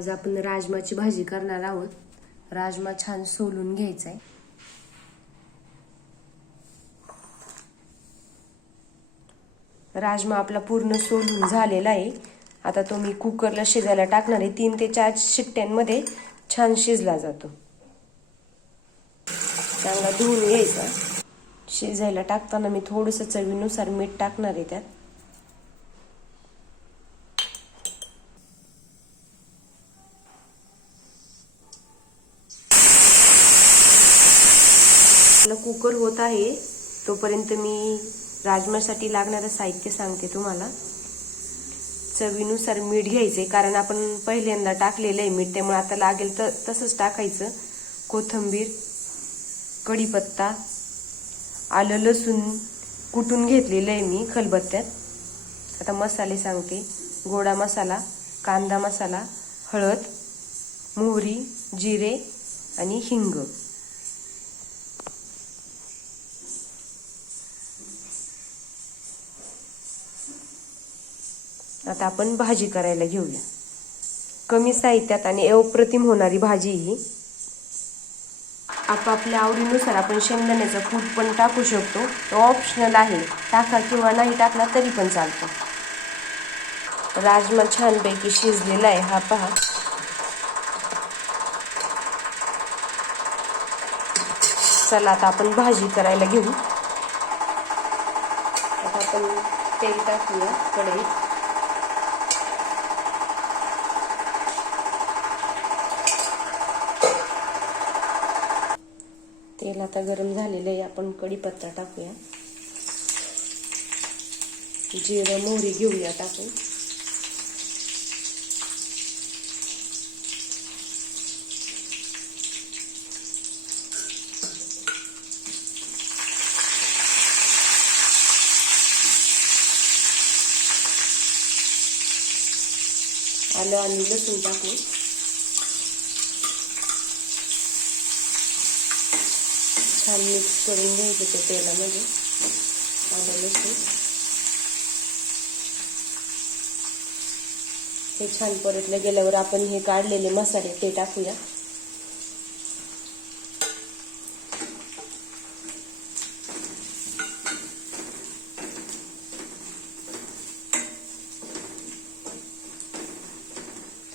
आज आपण राजमाची भाजी करणार आहोत. राजमा छान सोलून घ्यायचा आहे राजमा आपला पूर्ण सोलून झालेला आहे. आता तो मी कुकरला शिजायला टाकणार आहे. तीन ते चार शिट्ट्यांमध्ये छान शिजला जातो. चांगला धुवून घ्यायचा. शिजायला टाकताना मी थोडंसं चवीनुसार मीठ टाकणार आहे त्यात. कुकर होत आहे तोपर्यंत मी राजमासाठी लागणारं साहित्य सांगते तुम्हाला. चवीनुसार मीठ घ्यायचे कारण आपण पहिल्यांदा टाकलेलं आहे मीठ त्यामुळे आता लागेल तर तसंच टाकायचं. कोथंबीर कढीपत्ता आलं लसूण कुटून घेतलेलं आहे मी खलबत्त्यात. आता मसाले सांगते. गोडा मसाला कांदा मसाला हळद मोहरी जिरे आणि हिंग. आता आपण भाजी करायला घेऊया. कमी साहित्यात आणि अप्रतिम होणारी भाजी ही आपापल्या आवडीनुसार आपण शेंगदाण्याचा कूट पण टाकू शकतो. तो ऑप्शनल आहे. टाका किंवा नाही टाकला तरी पण चालतो. राजमा छानपैकी शिजलेला आहे. हा पहा. चला आता आपण भाजी करायला घेऊ. आता आपण तेल टाकूया. कढईत. तेल आता गरम झालेलं आहे आपण कढीपत्ता टाकूया. जिरं मोहरी घेऊया टाकून. आलं आणि लसूण टाकून. छान मिक्स करून घ्यायचं ते तेलामध्ये आलं लसूण हे छान परतलं गेल्यावर आपण हे काढलेले मसाले ते टाकूया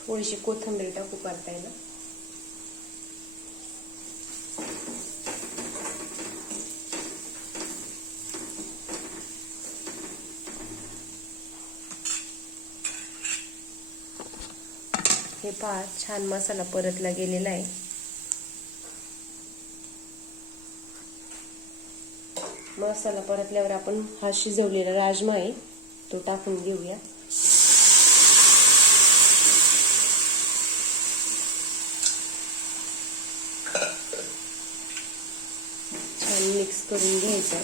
थोडीशी कोथिंबीर टाकू परतायला हे पहा छान मसाला परतला गेलेला आहे. मसाला परतल्यावर आपण हा शिजवलेला राजमा आहे तो टाकून घेऊया. छान मिक्स करून घ्यायचा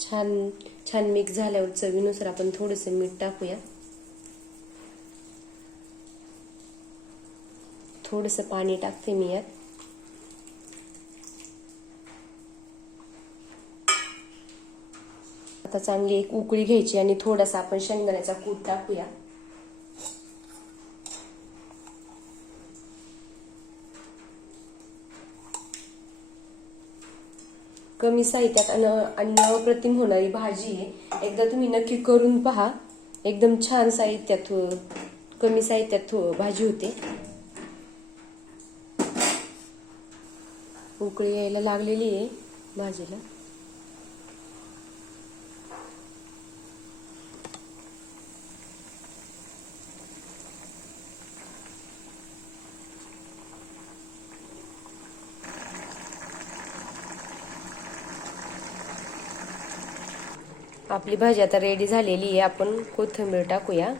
छान छान मिक्स झाल्यावर चवीनुसार आपण थोडंसं मीठ टाकूया. थोडंसं पाणी टाकते मी यात. आता चांगली एक उकळी घ्यायची आणि थोडासा आपण शेंगदाण्याचा कूट टाकूया. कमी साहित्यात आणि आणि अप्रतिम होणारी भाजी आहे. एकदा तुम्ही नक्की करून पहा. एकदम छान साहित्यात कमी साहित्यात भाजी होते. उकळी यायला लागलेली आहे भाजीला. आपली भाजी आता रेडी झालेली आहे. आपण कोथिंबीर टाकूया.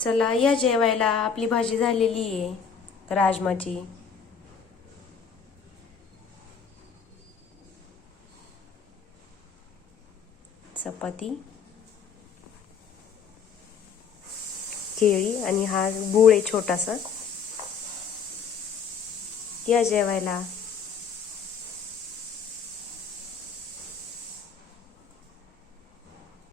चला या जेवायला. आपली भाजी झालेली आहे. राजमाची. चपाती. केळी आणि हा गुळ आहे छोटासा. या जेवायला.